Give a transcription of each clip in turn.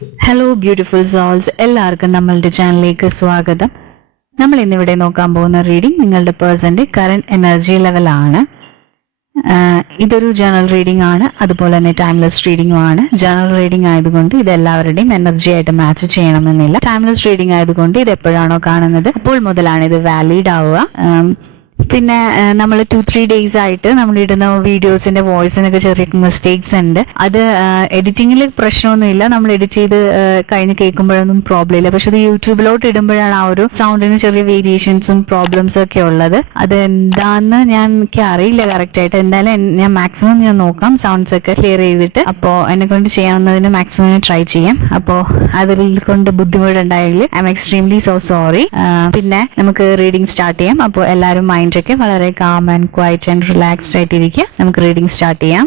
Hello beautiful souls, എല്ലാവർക്കും നമ്മളുടെ ചാനലിലേക്ക് സ്വാഗതം. നമ്മൾ ഇന്നിവിടെ നോക്കാൻ പോകുന്ന റീഡിംഗ് നിങ്ങളുടെ പേഴ്സന്റെ കറന്റ് എനർജി ലെവലാണ്. ഇതൊരു ജനറൽ റീഡിംഗ് ആണ്, അതുപോലെ തന്നെ ടൈംലെസ് റീഡിംഗും ആണ്. ജനറൽ റീഡിംഗ് ആയതുകൊണ്ട് ഇത് എല്ലാവരുടെയും എനർജി ആയിട്ട് മാച്ച് ചെയ്യണമെന്നില്ല. ടൈംലെസ് റീഡിംഗ് ആയതുകൊണ്ട് ഇത് എപ്പോഴാണോ കാണുന്നത് അപ്പോൾ മുതലാണ് ഇത് വാലിഡ് ആവുക. പിന്നെ നമ്മൾ 2-3 days ആയിട്ട് നമ്മൾ ഇടുന്ന വീഡിയോസിന്റെ വോയിസിനൊക്കെ ചെറിയ മിസ്റ്റേക്സ് ഉണ്ട്. അത് എഡിറ്റിംഗിൽ പ്രശ്നമൊന്നുമില്ല, നമ്മൾ എഡിറ്റ് ചെയ്ത് കഴിഞ്ഞ് കേൾക്കുമ്പോഴൊന്നും പ്രോബ്ലം ഇല്ല. പക്ഷെ അത് യൂട്യൂബിലോട്ട് ഇടുമ്പോഴാണ് ആ ഒരു സൗണ്ടിന് ചെറിയ വേരിയേഷൻസും പ്രോബ്ലംസും ഒക്കെ ഉള്ളത്. അത് എന്താന്ന് എനിക്ക് അറിയില്ല കറക്റ്റ് ആയിട്ട്. എന്തായാലും ഞാൻ മാക്സിമം നോക്കാം സൗണ്ട്സ് ഒക്കെ ക്ലിയർ ചെയ്തിട്ട്. അപ്പോൾ എന്നെ കൊണ്ട് ചെയ്യാവുന്നതിന് മാക്സിമം ഞാൻ ട്രൈ ചെയ്യാം. അപ്പോൾ അതിൽ കൊണ്ട് ബുദ്ധിമുട്ടുണ്ടായെങ്കിൽ I am extremely so sorry. പിന്നെ നമുക്ക് റീഡിംഗ് സ്റ്റാർട്ട് ചെയ്യാം. അപ്പോൾ എല്ലാവരും ഒക്കെ വളരെ calm and quiet and relaxed ആയിട്ടിരിക്കുക. നമുക്ക് റീഡിംഗ് സ്റ്റാർട്ട് ചെയ്യാം.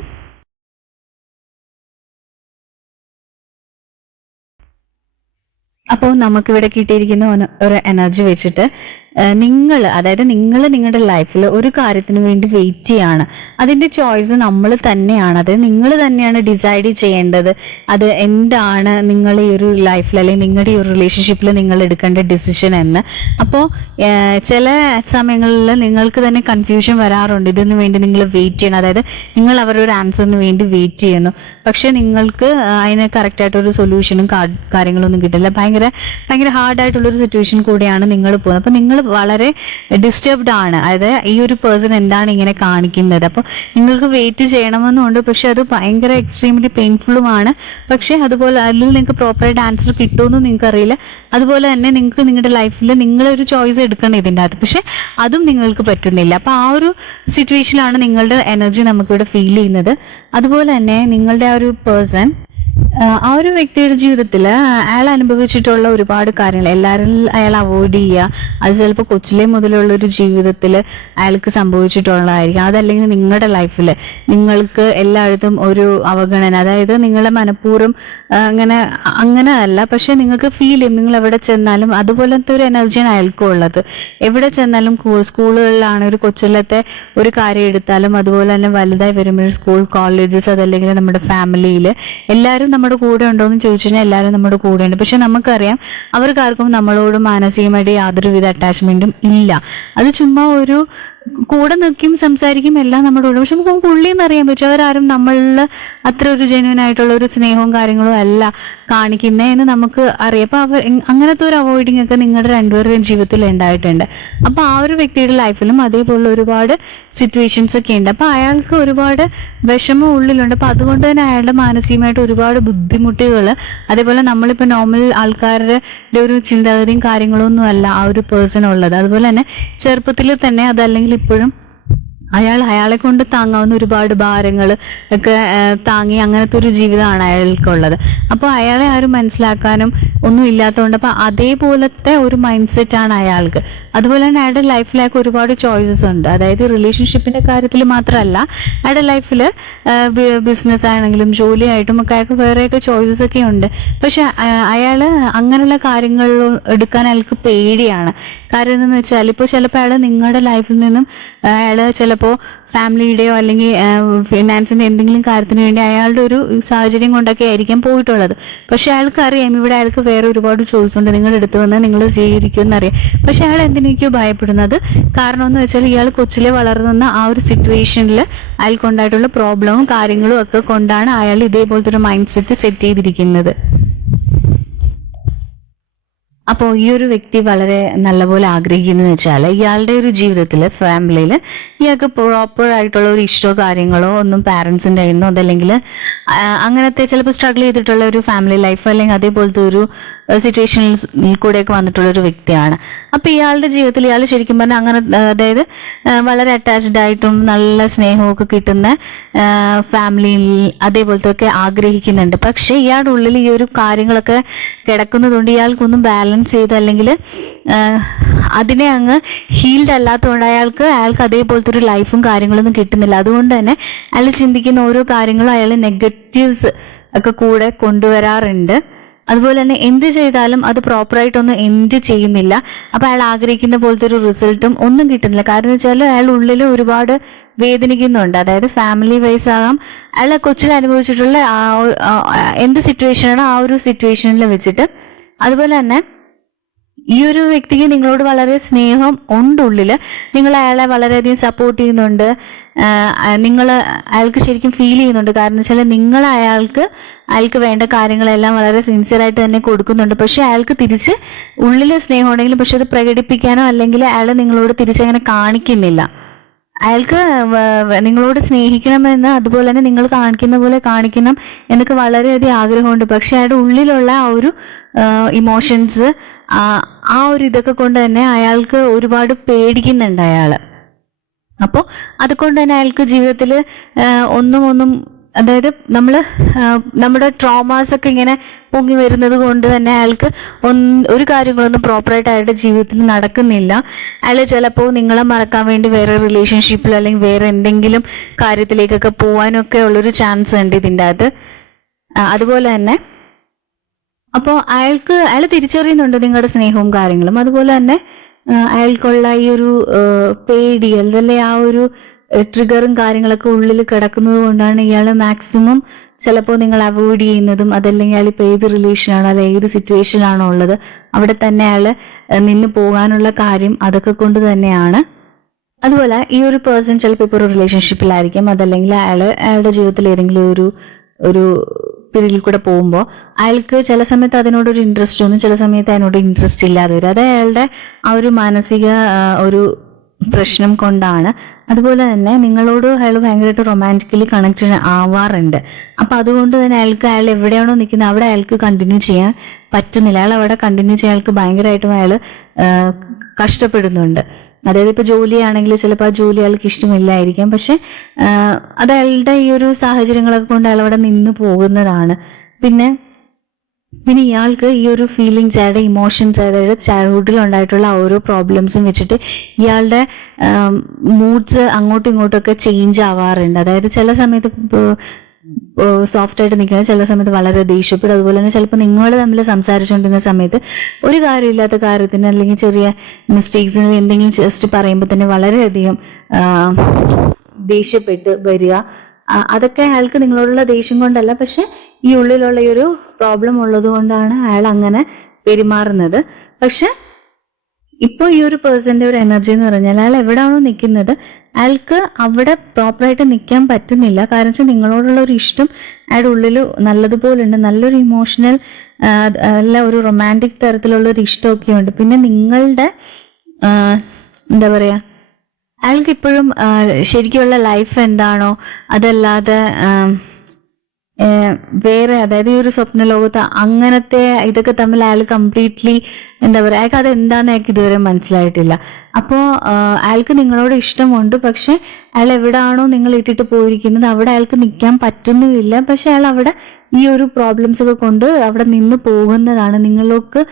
അപ്പോൾ നമുക്കിവിടെ കിട്ടിയിരിക്കുന്ന ഒരു എനർജി വെച്ചിട്ട് അതായത് നിങ്ങൾ നിങ്ങളുടെ ലൈഫിൽ ഒരു കാര്യത്തിന് വേണ്ടി വെയിറ്റ് ചെയ്യാണ്. അതിന്റെ ചോയ്സ് നമ്മൾ തന്നെയാണ്. അതായത് നിങ്ങൾ തന്നെയാണ് ഡിസൈഡ് ചെയ്യേണ്ടത് അത് എന്താണ് നിങ്ങൾ ഈ ഒരു ലൈഫിൽ അല്ലെങ്കിൽ നിങ്ങളുടെ ഈ ഒരു റിലേഷൻഷിപ്പിൽ നിങ്ങൾ എടുക്കേണ്ട ഡിസിഷൻ എന്ന്. അപ്പോൾ ചില സമയങ്ങളിൽ നിങ്ങൾക്ക് തന്നെ കൺഫ്യൂഷൻ വരാറുണ്ട്. ഇതിനു വേണ്ടി നിങ്ങൾ വെയിറ്റ് ചെയ്യണം, അതായത് നിങ്ങൾ അവരുടെ ഒരു ആൻസറിന് വേണ്ടി വെയിറ്റ് ചെയ്യുന്നു. പക്ഷെ നിങ്ങൾക്ക് അതിന് കറക്റ്റായിട്ടൊരു സൊല്യൂഷനും കാര്യങ്ങളൊന്നും കിട്ടില്ല. ഭയങ്കര ഹാർഡായിട്ടുള്ളൊരു സിറ്റുവേഷൻ കൂടിയാണ് നിങ്ങൾ പോകുന്നത്. അപ്പൊ നിങ്ങൾ വളരെ ഡിസ്റ്റർബ്ഡ് ആണ്. അതായത് ഈ ഒരു പേഴ്സൺ എന്താണ് ഇങ്ങനെ കാണിക്കുന്നത്. അപ്പോൾ നിങ്ങൾക്ക് വെയിറ്റ് ചെയ്യണമെന്നുണ്ട്, പക്ഷെ അത് ഭയങ്കര എക്സ്ട്രീംലി പെയിൻഫുള്ളുമാണ്. പക്ഷെ അതുപോലെ അതിൽ നിങ്ങൾക്ക് പ്രോപ്പറായിട്ട് ആൻസർ കിട്ടുമെന്നും നിങ്ങൾക്ക് അറിയില്ല. അതുപോലെ തന്നെ നിങ്ങൾക്ക് നിങ്ങളുടെ ലൈഫിൽ നിങ്ങളൊരു ചോയ്സ് എടുക്കണം ഇതിൻ്റെ അകത്ത്, പക്ഷെ അതും നിങ്ങൾക്ക് പറ്റുന്നില്ല. അപ്പൊ ആ ഒരു സിറ്റുവേഷനിലാണ് നിങ്ങളുടെ എനർജി നമുക്കിവിടെ ഫീൽ ചെയ്യുന്നത്. അതുപോലെ തന്നെ നിങ്ങളുടെ ആ ഒരു പേഴ്സൺ, ആ ഒരു വ്യക്തിയുടെ ജീവിതത്തിൽ അയാൾ അനുഭവിച്ചിട്ടുള്ള ഒരുപാട് കാര്യങ്ങൾ എല്ലാവരും അയാൾ അവോയ്ഡ് ചെയ്യുക. അത് ചിലപ്പോൾ കൊച്ചിലെ മുതലുള്ള ഒരു ജീവിതത്തിൽ അയാൾക്ക് സംഭവിച്ചിട്ടുള്ളതായിരിക്കും. അതല്ലെങ്കിൽ നിങ്ങളുടെ ലൈഫിൽ നിങ്ങൾക്ക് എല്ലായിടത്തും ഒരു അവഗണന, അതായത് നിങ്ങളെ മനഃപൂർവ്വം അങ്ങനെ അല്ല, പക്ഷെ നിങ്ങൾക്ക് ഫീൽ ചെയ്യും നിങ്ങൾ എവിടെ ചെന്നാലും അതുപോലത്തെ ഒരു എനർജിയാണ് അയാൾക്കും ഉള്ളത്. എവിടെ ചെന്നാലും സ്കൂളുകളിലാണ് ഒരു കൊച്ചിലത്തെ ഒരു കാര്യം എടുത്താലും അതുപോലെ തന്നെ വലുതായി വരുമ്പോഴും സ്കൂൾ, കോളേജസ്, അതല്ലെങ്കിൽ നമ്മുടെ ഫാമിലിയിൽ എല്ലാവരും നമ്മുടെ കൂടെ ഉണ്ടോ എന്ന് ചോദിച്ചു കഴിഞ്ഞാൽ എല്ലാവരും നമ്മുടെ കൂടെ ഉണ്ട്. പക്ഷെ നമുക്കറിയാം അവർക്കാർക്കും നമ്മളോട് മാനസികമായിട്ട് യാതൊരുവിധ അറ്റാച്ച്മെന്റും ഇല്ല. അത് ചുമ്മാ ഒരു കൂടെ നിൽക്കും, സംസാരിക്കും, എല്ലാം നമ്മുടെ കൂടെ. പക്ഷെ നമുക്ക് പുള്ളിയെന്ന് അറിയാൻ പറ്റും അവരാരും നമ്മളിൽ അത്ര ഒരു ജെന്യൂൻ ആയിട്ടുള്ള ഒരു സ്നേഹവും കാര്യങ്ങളും അല്ല കാണിക്കുന്നതെന്ന് നമുക്ക് അറിയാം. അപ്പൊ അങ്ങനത്തെ ഒരു അവോയ്ഡിങ് ഒക്കെ നിങ്ങളുടെ രണ്ടുപേരുടെയും ജീവിതത്തിൽ ഉണ്ടായിട്ടുണ്ട്. അപ്പൊ ആ ഒരു വ്യക്തിയുടെ ലൈഫിലും അതേപോലെ ഒരുപാട് സിറ്റുവേഷൻസ് ഒക്കെ ഉണ്ട്. അപ്പൊ അയാൾക്ക് ഒരുപാട് വിഷമം ഉള്ളിലുണ്ട്. അപ്പൊ അതുകൊണ്ട് തന്നെ അയാളുടെ മാനസികമായിട്ട് ഒരുപാട് ബുദ്ധിമുട്ടുകൾ, അതേപോലെ നമ്മളിപ്പോ നോർമൽ ആൾക്കാരുടെ ഒരു ചിന്താഗതിയും കാര്യങ്ങളും ഒന്നും അല്ല ആ ഒരു പേഴ്സൺ ഉള്ളത്. അതുപോലെ തന്നെ ചെറുപ്പത്തിൽ തന്നെ അതല്ലെങ്കിൽ ഇപ്പോഴും അയാളെ കൊണ്ട് താങ്ങാവുന്ന ഒരുപാട് ഭാരങ്ങൾ ഒക്കെ താങ്ങി അങ്ങനത്തെ ഒരു ജീവിതമാണ് അയാൾക്കുള്ളത്. അപ്പോൾ അയാളെ ആരും മനസ്സിലാക്കാനും ഒന്നും ഇല്ലാത്തതുകൊണ്ട് അപ്പൊ അതേപോലത്തെ ഒരു മൈൻഡ് സെറ്റ് ആണ് അയാൾക്ക്. അതുപോലെ തന്നെ അയാളുടെ ലൈഫിലേക്ക് ഒരുപാട് ചോയ്സസ് ഉണ്ട്. അതായത് റിലേഷൻഷിപ്പിന്റെ കാര്യത്തിൽ മാത്രമല്ല, അയാളുടെ ലൈഫിൽ ബിസിനസ് ആണെങ്കിലും ജോലിയായിട്ടും ഒക്കെ അയാൾക്ക് വേറെയൊക്കെ ചോയ്സസ് ഒക്കെ ഉണ്ട്. പക്ഷെ അയാള് അങ്ങനെയുള്ള കാര്യങ്ങൾ എടുക്കാൻ അയാൾക്ക് പേടിയാണ്. കാര്യം എന്തെന്ന് വെച്ചാൽ ഇപ്പോൾ ചിലപ്പോൾ അയാൾ നിങ്ങളുടെ ലൈഫിൽ നിന്നും അയാള് ചിലപ്പോൾ ഫാമിലിയുടെയോ അല്ലെങ്കിൽ ഫിനാൻസിന്റെ എന്തെങ്കിലും കാര്യത്തിന് വേണ്ടി അയാളുടെ ഒരു സാഹചര്യം കൊണ്ടൊക്കെ ആയിരിക്കാം പോയിട്ടുള്ളത്. പക്ഷെ അയാൾക്ക് അറിയാം ഇവിടെ അയാൾക്ക് വേറെ ഒരുപാട് ചോയ്സ് ഉണ്ട്, നിങ്ങളുടെ അടുത്ത് വന്ന് നിങ്ങൾ സ്വീകരിക്കുമെന്ന് അറിയാം. പക്ഷെ അയാൾ എന്തിനൊക്കെയോ ഭയപ്പെടുന്നത് കാരണം എന്ന് വെച്ചാൽ ഇയാൾ കൊച്ചിലെ വളർന്ന ആ ഒരു സിറ്റുവേഷനിൽ അയാൾക്കുണ്ടായിട്ടുള്ള പ്രോബ്ലവും കാര്യങ്ങളും ഒക്കെ കൊണ്ടാണ് അയാൾ ഇതേപോലത്തെ ഒരു മൈൻഡ് സെറ്റ് ചെയ്തിരിക്കുന്നത്. അപ്പോൾ ഈ ഒരു വ്യക്തി വളരെ നല്ലപോലെ ആഗ്രഹിക്കുന്നതെന്ന് വെച്ചാൽ ഇയാളുടെ ഒരു ജീവിതത്തിൽ ഫാമിലിയിൽ ഇയാൾക്ക് പ്രോപ്പർ ആയിട്ടുള്ള ഒരു ഇഷ്ടമോ കാര്യങ്ങളോ ഒന്നും പാരന്റ്സിൻ്റെ ആയിരുന്നോ അതല്ലെങ്കിൽ അങ്ങനത്തെ ചിലപ്പോൾ സ്ട്രഗിൾ ചെയ്തിട്ടുള്ള ഒരു ഫാമിലി ലൈഫ് അല്ലെങ്കിൽ അതേപോലത്തെ ഒരു സിറ്റുവേഷനിൽ കൂടെയൊക്കെ വന്നിട്ടുള്ള ഒരു വ്യക്തിയാണ്. അപ്പൊ ഇയാളുടെ ജീവിതത്തിൽ ഇയാൾ ശരിക്കും പറഞ്ഞാൽ അങ്ങനെ അതായത് വളരെ അറ്റാച്ച്ഡ് ആയിട്ടും നല്ല സ്നേഹവും ഒക്കെ കിട്ടുന്ന ഫാമിലിയിൽ അതേപോലത്തെ ഒക്കെ ആഗ്രഹിക്കുന്നുണ്ട്. പക്ഷെ ഇയാളുടെ ഉള്ളിൽ ഈ ഒരു കാര്യങ്ങളൊക്കെ കിടക്കുന്നതുകൊണ്ട് ഇയാൾക്കൊന്നും ബാലൻസ് ചെയ്ത് അല്ലെങ്കിൽ അതിനെ അങ്ങ് ഹീൽഡ് അല്ലാത്തതുകൊണ്ട് അയാൾക്ക് അതേപോലത്തെ ഒരു ലൈഫും കാര്യങ്ങളൊന്നും കിട്ടുന്നില്ല. അതുകൊണ്ട് തന്നെ അയാൾ ചിന്തിക്കുന്ന ഓരോ കാര്യങ്ങളും അയാൾ നെഗറ്റീവ്സ് ഒക്കെ കൂടെ കൊണ്ടുവരാറുണ്ട്. അതുപോലെ തന്നെ എന്ത് ചെയ്താലും അത് പ്രോപ്പറായിട്ടൊന്നും എൻഡ് ചെയ്യുന്നില്ല. അപ്പൊ അയാൾ ആഗ്രഹിക്കുന്ന പോലത്തെ ഒരു റിസൾട്ടും ഒന്നും കിട്ടുന്നില്ല. കാരണം വെച്ചാൽ അയാൾ ഉള്ളിൽ ഒരുപാട് വേദനിക്കുന്നുണ്ട്. അതായത് ഫാമിലി വൈസ് ആകാം, അയാൾ കൊച്ചിൽ അനുഭവിച്ചിട്ടുള്ള എന്ത് സിറ്റുവേഷനാണോ ആ ഒരു സിറ്റുവേഷനിൽ വെച്ചിട്ട്. അതുപോലെ തന്നെ ഈ ഒരു വ്യക്തിക്ക് നിങ്ങളോട് വളരെ സ്നേഹം ഉണ്ട് ഉള്ളില്. നിങ്ങൾ അയാളെ വളരെയധികം സപ്പോർട്ട് ചെയ്യുന്നുണ്ട്. നിങ്ങൾ അയാൾക്ക് ശരിക്കും ഫീൽ ചെയ്യുന്നുണ്ട്. കാരണം വെച്ചാൽ നിങ്ങൾ അയാൾക്ക് വേണ്ട കാര്യങ്ങളെല്ലാം വളരെ സിൻസിയർ ആയിട്ട് തന്നെ കൊടുക്കുന്നുണ്ട്. പക്ഷെ അയാൾക്ക് തിരിച്ച് ഉള്ളിൽ സ്നേഹം ഉണ്ടെങ്കിലും പക്ഷെ അത് പ്രകടിപ്പിക്കാനോ അല്ലെങ്കിൽ അയാൾ നിങ്ങളോട് തിരിച്ചങ്ങനെ കാണിക്കുന്നില്ല. അയാൾക്ക് നിങ്ങളോട് സ്നേഹിക്കണമെന്ന് അതുപോലെ തന്നെ നിങ്ങൾ കാണിക്കുന്ന പോലെ കാണിക്കണം എന്നൊക്കെ വളരെയധികം ആഗ്രഹമുണ്ട്. പക്ഷെ അയാളുടെ ഉള്ളിലുള്ള ആ ഒരു ഇമോഷൻസ്, ആ ഒരു ഇതൊക്കെ കൊണ്ട് തന്നെ അയാൾക്ക് ഒരുപാട് പേടിക്കുന്നുണ്ട് അയാള്. അപ്പോൾ അതുകൊണ്ട് തന്നെ അയാൾക്ക് ജീവിതത്തിൽ ഒന്നും അതായത് നമ്മുടെ ട്രോമാസ് ഒക്കെ ഇങ്ങനെ പൊങ്ങി വരുന്നത് കൊണ്ട് തന്നെ അയാൾക്ക് ഒരു കാര്യങ്ങളൊന്നും പ്രോപ്പറായിട്ട് അയാളുടെ ജീവിതത്തിൽ നടക്കുന്നില്ല. അയാൾ ചിലപ്പോൾ നിങ്ങളെ മറക്കാൻ വേണ്ടി വേറെ റിലേഷൻഷിപ്പിൽ അല്ലെങ്കിൽ വേറെ എന്തെങ്കിലും കാര്യത്തിലേക്കൊക്കെ പോകാനൊക്കെ ഉള്ളൊരു ചാൻസ് ഉണ്ട് ഇതിൻ്റെ അകത്ത്. അതുപോലെ തന്നെ അപ്പോൾ അയാൾ തിരിച്ചറിയുന്നുണ്ട് നിങ്ങളുടെ സ്നേഹവും കാര്യങ്ങളും. അതുപോലെ തന്നെ അയാൾക്കുള്ള ഈ ഒരു പേടി അതല്ലേ ആ ഒരു ട്രിഗറും കാര്യങ്ങളൊക്കെ ഉള്ളിൽ കിടക്കുന്നത് കൊണ്ടാണ് ഇയാൾ മാക്സിമം ചിലപ്പോൾ നിങ്ങൾ അവോയ്ഡ് ചെയ്യുന്നതും. അതല്ലെങ്കിൽ അയാൾ ഇപ്പോൾ ഏത് റിലേഷനാണോ അല്ലെ ഏത് സിറ്റുവേഷനിലാണോ ഉള്ളത് അവിടെ തന്നെ അയാൾ നിന്ന് പോകാനുള്ള കാര്യം അതൊക്കെ കൊണ്ട് തന്നെയാണ്. അതുപോലെ ഈ ഒരു പേഴ്സൺ ചിലപ്പോൾ ഇപ്പോൾ ഒരു റിലേഷൻഷിപ്പിലായിരിക്കും, അതല്ലെങ്കിൽ അയാളുടെ ജീവിതത്തിൽ ഏതെങ്കിലും ഒരു പീരീഡിൽ കൂടെ പോകുമ്പോൾ അയാൾക്ക് ചില സമയത്ത് അതിനോടൊരു ഇൻട്രസ്റ്റ് തോന്നും, ചില സമയത്ത് അതിനോട് ഇൻട്രസ്റ്റ് ഇല്ലാതെ വരും. അത് അയാളുടെ ആ ഒരു മാനസിക ഒരു പ്രശ്നം കൊണ്ടാണ്. അതുപോലെ തന്നെ നിങ്ങളോട് അയാൾ ഭയങ്കരമായിട്ട് റൊമാൻറ്റിക്കലി കണക്റ്റഡ് ആവാറുണ്ട്. അപ്പൊ അതുകൊണ്ട് തന്നെ അയാൾ എവിടെയാണോ നിൽക്കുന്നത് അവിടെ അയാൾക്ക് കണ്ടിന്യൂ ചെയ്യാൻ പറ്റുന്നില്ല. അയാൾ അവിടെ കണ്ടിന്യൂ ചെയ്യാൻ അയാൾക്ക് ഭയങ്കരമായിട്ടും അയാൾ കഷ്ടപ്പെടുന്നുണ്ട്. അതായത് ഇപ്പൊ ജോലിയാണെങ്കിൽ ചിലപ്പോൾ ആ ജോലി അയാൾക്ക് ഇഷ്ടമില്ലായിരിക്കാം, പക്ഷെ അത് അയാളുടെ ഈ ഒരു സാഹചര്യങ്ങളൊക്കെ കൊണ്ട് അയാൾ അവിടെ നിന്ന് പോകുന്നതാണ്. പിന്നെ ഇയാൾക്ക് ഈ ഒരു ഫീലിങ്സ്, അയാളുടെ ഇമോഷൻസ്, അതായത് ചൈൽഡ്ഹുഡിൽ ഉണ്ടായിട്ടുള്ള ഓരോ പ്രോബ്ലംസും വെച്ചിട്ട് ഇയാളുടെ മൂഡ്സ് അങ്ങോട്ടും ഇങ്ങോട്ടൊക്കെ ചേഞ്ച് ആവാറുണ്ട്. അതായത് ചില സമയത്ത് സോഫ്റ്റ് ആയിട്ട് നിൽക്കുന്നത്, ചില സമയത്ത് വളരെ ദേഷ്യപ്പെടും. അതുപോലെ തന്നെ ചിലപ്പോൾ നിങ്ങൾ തമ്മിൽ സംസാരിച്ചുകൊണ്ടിരുന്ന സമയത്ത് ഒരു കാര്യമില്ലാത്ത കാര്യത്തിന് അല്ലെങ്കിൽ ചെറിയ മിസ്റ്റേക്സിന് എന്തെങ്കിലും ജസ്റ്റ് പറയുമ്പോൾ തന്നെ വളരെയധികം ദേഷ്യപ്പെട്ട് വരിക. അതൊക്കെ അയാൾക്ക് നിങ്ങളോടുള്ള ദേഷ്യം കൊണ്ടല്ല, പക്ഷെ ഈ ഉള്ളിലുള്ള ഈ ഒരു പ്രോബ്ലം ഉള്ളത് കൊണ്ടാണ് അയാൾ അങ്ങനെ പെരുമാറുന്നത്. പക്ഷെ ഇപ്പോൾ ഈ ഒരു പേഴ്സന്റെ ഒരു എനർജി എന്ന് പറഞ്ഞാൽ അയാൾ എവിടെയാണോ നിൽക്കുന്നത് അയാൾക്ക് അവിടെ പ്രോപ്പറായിട്ട് നിൽക്കാൻ പറ്റുന്നില്ല. കാരണം വെച്ചാൽ നിങ്ങളോടുള്ള ഒരു ഇഷ്ടം അയാളുടെ ഉള്ളിൽ നല്ലതുപോലെ ഉണ്ട്, നല്ലൊരു ഇമോഷണൽ അല്ല ഒരു റൊമാൻറ്റിക് തരത്തിലുള്ള ഒരു ഇഷ്ടമൊക്കെ ഉണ്ട്. പിന്നെ നിങ്ങളുടെ എന്താ പറയാ, അയാൾക്ക് ഇപ്പോഴും ശരിക്കുള്ള ലൈഫ് എന്താണോ അതല്ലാതെ വേറെ, അതായത് ഈ ഒരു സ്വപ്ന ലോകത്ത് അങ്ങനത്തെ ഇതൊക്കെ തമ്മിൽ അയാൾ കംപ്ലീറ്റ്ലി എന്താ പറയുക, അയാൾക്ക് അത് എന്താണെന്ന് അയാൾക്ക് ഇതുവരെ മനസ്സിലായിട്ടില്ല. അപ്പോൾ അയാൾക്ക് നിങ്ങളോട് ഇഷ്ടമുണ്ട്, പക്ഷെ അയാൾ എവിടെയാണോ നിങ്ങൾ ഇട്ടിട്ട് പോയിരിക്കുന്നത് അവിടെ അയാൾക്ക് നിൽക്കാൻ പറ്റുന്നുമില്ല. പക്ഷെ അയാൾ അവിടെ ഈ ഒരു പ്രോബ്ലംസ് ഒക്കെ കൊണ്ട് അവിടെ നിന്ന് പോകുന്നതാണ്. നിങ്ങൾക്ക്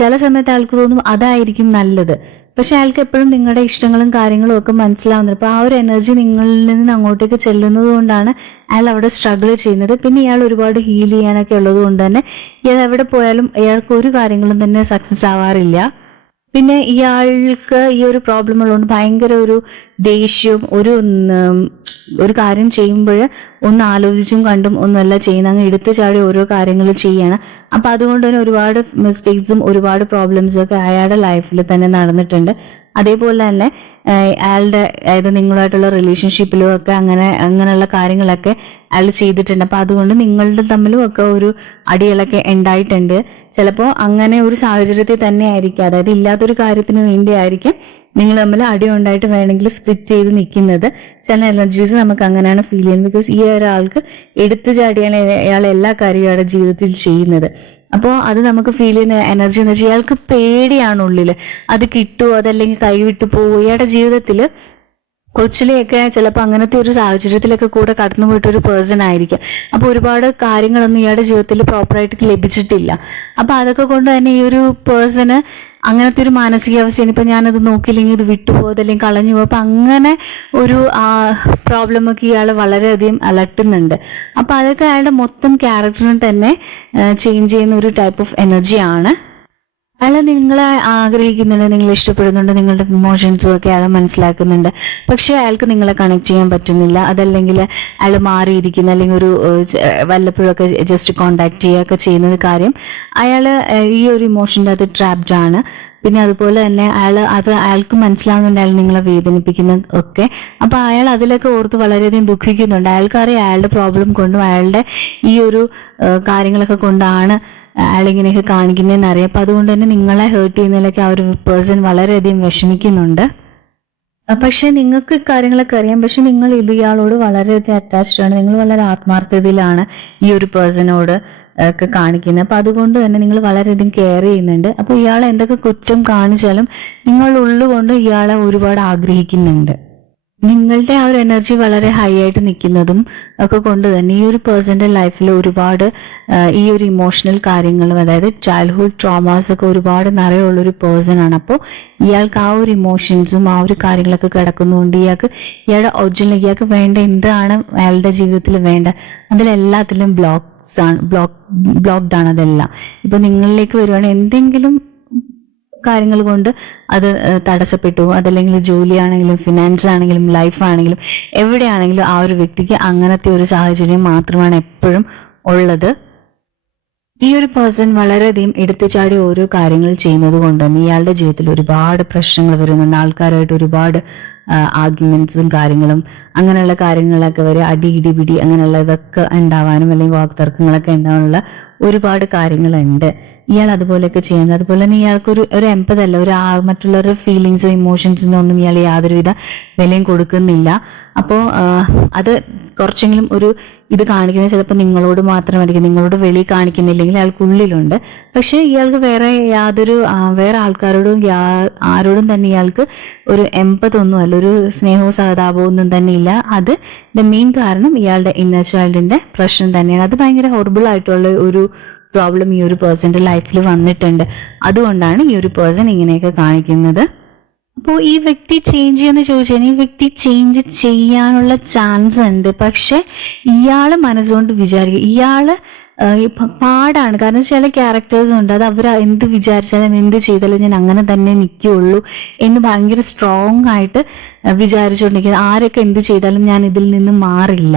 ചില സമയത്ത് അയാൾക്ക് തോന്നും അതായിരിക്കും നല്ലത്, പക്ഷെ അയാൾക്ക് എപ്പോഴും നിങ്ങളുടെ ഇഷ്ടങ്ങളും കാര്യങ്ങളും ഒക്കെ മനസ്സിലാവുന്നത്. അപ്പൊ ആ ഒരു എനർജി നിങ്ങളിൽ നിന്ന് അങ്ങോട്ടേക്ക് ചെല്ലുന്നത് കൊണ്ടാണ് അയാൾ അവിടെ സ്ട്രഗിൾ ചെയ്യുന്നത്. പിന്നെ ഇയാൾ ഒരുപാട് ഹീൽ ചെയ്യാനൊക്കെ ഉള്ളത് കൊണ്ട് തന്നെ ഇയാൾ എവിടെ പോയാലും ഇയാൾക്ക് ഒരു കാര്യങ്ങളും തന്നെ സക്സസ് ആവാറില്ല. പിന്നെ ഇയാൾക്ക് ഈ ഒരു പ്രോബ്ലം ഉള്ളതുകൊണ്ട് ഭയങ്കര ഒരു ദേഷ്യവും ഒരു കാര്യം ചെയ്യുമ്പോൾ ഒന്ന് ആലോചിച്ചും കണ്ടും ഒന്നുമല്ല ചെയ്യുന്ന, അങ്ങ് എടുത്തു ചാടി ഓരോ കാര്യങ്ങൾ ചെയ്യണം. അപ്പൊ അതുകൊണ്ട് തന്നെ ഒരുപാട് മിസ്റ്റേക്സും ഒരുപാട് പ്രോബ്ലംസും ഒക്കെ അയാളുടെ ലൈഫിൽ തന്നെ നടന്നിട്ടുണ്ട്. അതേപോലെ തന്നെ അയാളുടെ അതായത് നിങ്ങളുമായിട്ടുള്ള റിലേഷൻഷിപ്പിലും ഒക്കെ അങ്ങനെയുള്ള കാര്യങ്ങളൊക്കെ അയാൾ ചെയ്തിട്ടുണ്ട്. അപ്പൊ അതുകൊണ്ട് നിങ്ങളുടെ തമ്മിലും ഒക്കെ ഒരു അടികളൊക്കെ ഉണ്ടായിട്ടുണ്ട്. ചിലപ്പോൾ അങ്ങനെ ഒരു സാഹചര്യത്തിൽ തന്നെ ആയിരിക്കും, അതായത് ഇല്ലാത്തൊരു കാര്യത്തിന് വേണ്ടി ആയിരിക്കും നിങ്ങൾ തമ്മിൽ അടി ഉണ്ടായിട്ട് വേണമെങ്കിൽ സ്പ്ലിറ്റ് ചെയ്ത് നിൽക്കുന്നത്. ചില എനർജീസ് നമുക്ക് അങ്ങനെയാണ് ഫീൽ ചെയ്യുന്നത്. ബിക്കോസ് ഈ ഒരാൾക്ക് എടുത്തു ചാടിയാണ് അയാൾ എല്ലാ കാര്യവും അയാളുടെ ജീവിതത്തിൽ ചെയ്യുന്നത്. അപ്പോൾ അത് നമുക്ക് ഫീൽ ചെയ്യുന്ന എനർജി എന്ന് വെച്ചാൽ ഇയാൾക്ക് പേടിയാണ് ഉള്ളിൽ, അത് കിട്ടുമോ അതല്ലെങ്കിൽ കൈവിട്ടു പോവുമോ. ഇയാളുടെ ജീവിതത്തിൽ കൊച്ചിലെയൊക്കെ ചിലപ്പോൾ അങ്ങനത്തെ ഒരു സാഹചര്യത്തിലൊക്കെ കൂടെ കടന്നു പോയിട്ടൊരു പേഴ്സൺ ആയിരിക്കും. അപ്പോൾ ഒരുപാട് കാര്യങ്ങളൊന്നും ഇയാളുടെ ജീവിതത്തിൽ പ്രോപ്പറായിട്ട് ലഭിച്ചിട്ടില്ല. അപ്പൊ അതൊക്കെ കൊണ്ട് തന്നെ ഈ ഒരു പേഴ്സണ് അങ്ങനത്തെ ഒരു മാനസികാവസ്ഥയാണ്. ഇപ്പൊ ഞാനത് നോക്കിയില്ലെങ്കിൽ ഇത് വിട്ടുപോകും അല്ലെങ്കിൽ കളഞ്ഞു പോകും. അപ്പൊ അങ്ങനെ ഒരു പ്രോബ്ലം ഒക്കെ ഇയാൾ വളരെയധികം അലട്ടുന്നുണ്ട്. അപ്പൊ അതൊക്കെ അയാളുടെ മൊത്തം ക്യാരക്ടറിനെ തന്നെ ചേഞ്ച് ചെയ്യുന്ന ഒരു ടൈപ്പ് ഓഫ് എനർജിയാണ്. അയാൾ നിങ്ങളെ ആഗ്രഹിക്കുന്നുണ്ട്, നിങ്ങൾ ഇഷ്ടപ്പെടുന്നുണ്ട്, നിങ്ങളുടെ ഇമോഷൻസും ഒക്കെ അയാൾ മനസ്സിലാക്കുന്നുണ്ട്. പക്ഷെ അയാൾക്ക് നിങ്ങളെ കണക്ട് ചെയ്യാൻ പറ്റുന്നില്ല. അതല്ലെങ്കിൽ അയാൾ മാറിയിരിക്കുന്ന അല്ലെങ്കിൽ ഒരു വല്ലപ്പോഴൊക്കെ ജസ്റ്റ് കോണ്ടാക്ട് ചെയ്യുകയൊക്കെ ചെയ്യുന്നത് കാര്യം അയാൾ ഈ ഒരു ഇമോഷൻ്റെ അത് ട്രാപ്ഡ് ആണ്. പിന്നെ അതുപോലെ തന്നെ അയാൾക്ക് മനസ്സിലാവുന്നുണ്ട് അയാൾ നിങ്ങളെ വേദനിപ്പിക്കുന്ന ഒക്കെ. അപ്പൊ അയാൾ അതിലൊക്കെ ഓർത്ത് വളരെയധികം ദുഃഖിക്കുന്നുണ്ട്. അയാൾക്കറിയാം അയാളുടെ പ്രോബ്ലം കൊണ്ടും അയാളുടെ ഈ ഒരു കാര്യങ്ങളൊക്കെ കൊണ്ടാണ് അയാളിങ്ങനെയൊക്കെ കാണിക്കുന്നതെന്ന് അറിയാം. അപ്പൊ അതുകൊണ്ട് തന്നെ നിങ്ങളെ ഹേർട്ട് ചെയ്യുന്നതിലൊക്കെ ആ ഒരു പേഴ്സൺ വളരെയധികം വിഷമിക്കുന്നുണ്ട്. പക്ഷെ നിങ്ങൾക്ക് കാര്യങ്ങളൊക്കെ അറിയാം. പക്ഷെ നിങ്ങൾ ഇയാളോട് വളരെയധികം അറ്റാച്ച്ഡ് ആണ്. നിങ്ങൾ വളരെ ആത്മാർത്ഥതയിലാണ് ഈ ഒരു പേഴ്സണോട് ഒക്കെ കാണിക്കുന്നത്. അപ്പൊ അതുകൊണ്ട് തന്നെ നിങ്ങൾ വളരെയധികം കെയർ ചെയ്യുന്നുണ്ട്. അപ്പൊ ഇയാളെ എന്തൊക്കെ കുറ്റം കാണിച്ചാലും നിങ്ങൾ ഉള്ളുകൊണ്ട് ഇയാളെ ഒരുപാട് ആഗ്രഹിക്കുന്നുണ്ട്. നിങ്ങളുടെ ആ ഒരു എനർജി വളരെ ഹൈ ആയിട്ട് നിൽക്കുന്നതും ഒക്കെ കൊണ്ട് തന്നെ ഈ ഒരു പേഴ്സന്റെ ലൈഫിൽ ഒരുപാട് ഈ ഒരു ഇമോഷണൽ കാര്യങ്ങളും അതായത് ചൈൽഡ്ഹുഡ് ട്രോമാസ് ഒക്കെ ഒരുപാട് നിറയുള്ളൊരു പേഴ്സൺ ആണ്. അപ്പോൾ ഇയാൾക്ക് ആ ഒരു ഇമോഷൻസും ആ ഒരു കാര്യങ്ങളൊക്കെ കിടക്കുന്നതുകൊണ്ട് ഇയാളുടെ ഒറിജിനൽ ഇയാൾക്ക് വേണ്ട എന്താണ് അയാളുടെ ജീവിതത്തിൽ വേണ്ട അതിലെല്ലാത്തിലും ബ്ലോക്ക്ഡ് ആണ് അതെല്ലാം. ഇപ്പൊ നിങ്ങളിലേക്ക് വരുവാണെങ്കിൽ എന്തെങ്കിലും കാര്യങ്ങൾ കൊണ്ട് അത് തടസ്സപ്പെട്ടു, അതല്ലെങ്കിൽ ജോലിയാണെങ്കിലും ഫിനാൻസ് ആണെങ്കിലും ലൈഫ് ആണെങ്കിലും എവിടെയാണെങ്കിലും ആ ഒരു വ്യക്തിക്ക് അങ്ങനത്തെ ഒരു സാഹചര്യം മാത്രമാണ് എപ്പോഴും ഉള്ളത്. ഈ ഒരു പേഴ്സൺ വളരെയധികം എടുത്തുചാടി ഓരോ കാര്യങ്ങൾ ചെയ്യുന്നത് കൊണ്ട് തന്നെ ഇയാളുടെ ജീവിതത്തിൽ ഒരുപാട് പ്രശ്നങ്ങൾ വരുന്നുണ്ട്. ആൾക്കാരായിട്ട് ഒരുപാട് ആർഗ്യുമെന്റ്സും കാര്യങ്ങളും അങ്ങനെയുള്ള കാര്യങ്ങളൊക്കെ വരെ അടി ഇടിപിടി അങ്ങനെയുള്ള ഇതൊക്കെ ഉണ്ടാവാനും അല്ലെങ്കിൽ വാക്തർക്കങ്ങളൊക്കെ ഉണ്ടാവാനുള്ള ഒരുപാട് കാര്യങ്ങളുണ്ട്. ഇയാൾ അതുപോലെയൊക്കെ ചെയ്യുന്നത്. അതുപോലെ തന്നെ ഇയാൾക്ക് ഒരു എമ്പതല്ല, മറ്റുള്ളവരുടെ ഫീലിങ്സോ ഇമോഷൻസിനോ ഒന്നും ഇയാൾ യാതൊരുവിധ വിലയും കൊടുക്കുന്നില്ല. അപ്പോൾ അത് കുറച്ചെങ്കിലും ഒരു ഇത് കാണിക്കുന്നത് ചിലപ്പോൾ നിങ്ങളോട് മാത്രമായിരിക്കും, നിങ്ങളോട് വെളി കാണിക്കുന്നില്ലെങ്കിൽ അയാൾക്കുള്ളിലുണ്ട്. പക്ഷെ ഇയാൾക്ക് വേറെ ആൾക്കാരോടും ആരോടും തന്നെ ഇയാൾക്ക് ഒരു എമ്പതൊന്നും അല്ല, ഒരു സ്നേഹവും സഹതാപവും ഒന്നും തന്നെ ഇല്ല. അത് മെയിൻ കാരണം ഇയാളുടെ ഇന്നർ ചൈൽഡിന്റെ പ്രശ്നം തന്നെയാണ്. അത് ഭയങ്കര ഹൊറിബിൾ ആയിട്ടുള്ള ഒരു പ്രോബ്ലം ഈ ഒരു പേഴ്സന്റെ ലൈഫിൽ വന്നിട്ടുണ്ട്. അതുകൊണ്ടാണ് ഈ ഒരു പേഴ്സൺ ഇങ്ങനെയൊക്കെ കാണിക്കുന്നത്. അപ്പോൾ ഈ വ്യക്തി ചേഞ്ച് ചെയ്യുമെന്ന് ചോദിച്ചാൽ ഈ വ്യക്തി ചേഞ്ച് ചെയ്യാനുള്ള ചാൻസ് ഉണ്ട്. പക്ഷെ ഇയാള് മനസ്സുകൊണ്ട് വിചാരിക്കുക ഇയാള് പാടാണ്. കാരണം ചില ക്യാരക്ടേഴ്സ് ഉണ്ട്, അത് അവർ എന്ത് വിചാരിച്ചാലും എന്ത് ചെയ്താലും ഞാൻ അങ്ങനെ തന്നെ നിൽക്കുകയുള്ളൂ എന്ന് ഭയങ്കര സ്ട്രോങ് ആയിട്ട് വിചാരിച്ചുകൊണ്ടിരിക്കുന്നത്. ആരൊക്കെ എന്ത് ചെയ്താലും ഞാൻ ഇതിൽ നിന്ന് മാറില്ല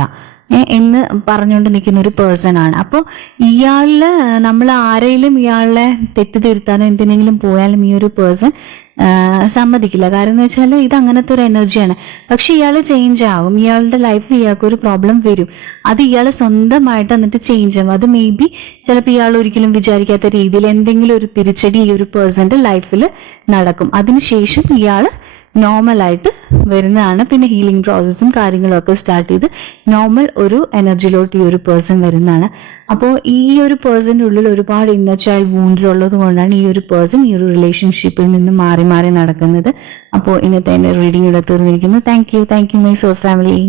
എന്ന് പറഞ്ഞുകൊണ്ട് നിൽക്കുന്ന ഒരു പേഴ്സൺ ആണ്. അപ്പോൾ ഇയാളില് നമ്മൾ ആരെങ്കിലും ഇയാളെ തെറ്റ് തിരുത്താനോ എന്തിനെങ്കിലും പോയാലും ഈ ഒരു പേഴ്സൺ സമ്മതിക്കില്ല. കാരണം എന്ന് വെച്ചാൽ ഇത് അങ്ങനത്തെ ഒരു എനർജിയാണ്. പക്ഷെ ഇയാൾ ചേഞ്ച് ആകും. ഇയാളുടെ ലൈഫിൽ ഇയാൾക്ക് ഒരു പ്രോബ്ലം വരും, അത് ഇയാൾ സ്വന്തമായിട്ട് എന്നിട്ട് ചേഞ്ച് ആകും. അത് മേ ബി ചിലപ്പോൾ ഇയാൾ ഒരിക്കലും വിചാരിക്കാത്ത രീതിയിൽ എന്തെങ്കിലും ഒരു തിരിച്ചടി ഈ ഒരു പേഴ്സന്റെ ലൈഫിൽ നടക്കും. അതിനുശേഷം ഇയാൾ നോർമലായിട്ട് വരുന്നതാണ്. പിന്നെ ഹീലിംഗ് പ്രോസസ്സും കാര്യങ്ങളും ഒക്കെ സ്റ്റാർട്ട് ചെയ്ത് നോർമൽ ഒരു എനർജിയിലോട്ട് ഈ ഒരു പേഴ്സൺ വരുന്നതാണ്. അപ്പോൾ ഈ ഒരു പേഴ്സന്റെ ഉള്ളിൽ ഒരുപാട് ഇന്നർ ചൈൽഡ് വൂൺസ് ഉള്ളത് കൊണ്ടാണ് ഈ ഒരു പേഴ്സൺ ഈ ഒരു റിലേഷൻഷിപ്പിൽ നിന്ന് മാറി മാറി നടക്കുന്നത്. അപ്പോൾ ഇന്നത്തെ എൻ്റെ റീഡിംഗ് ഇവിടെ തീർന്നിരിക്കുന്നു. Thank you my soul family.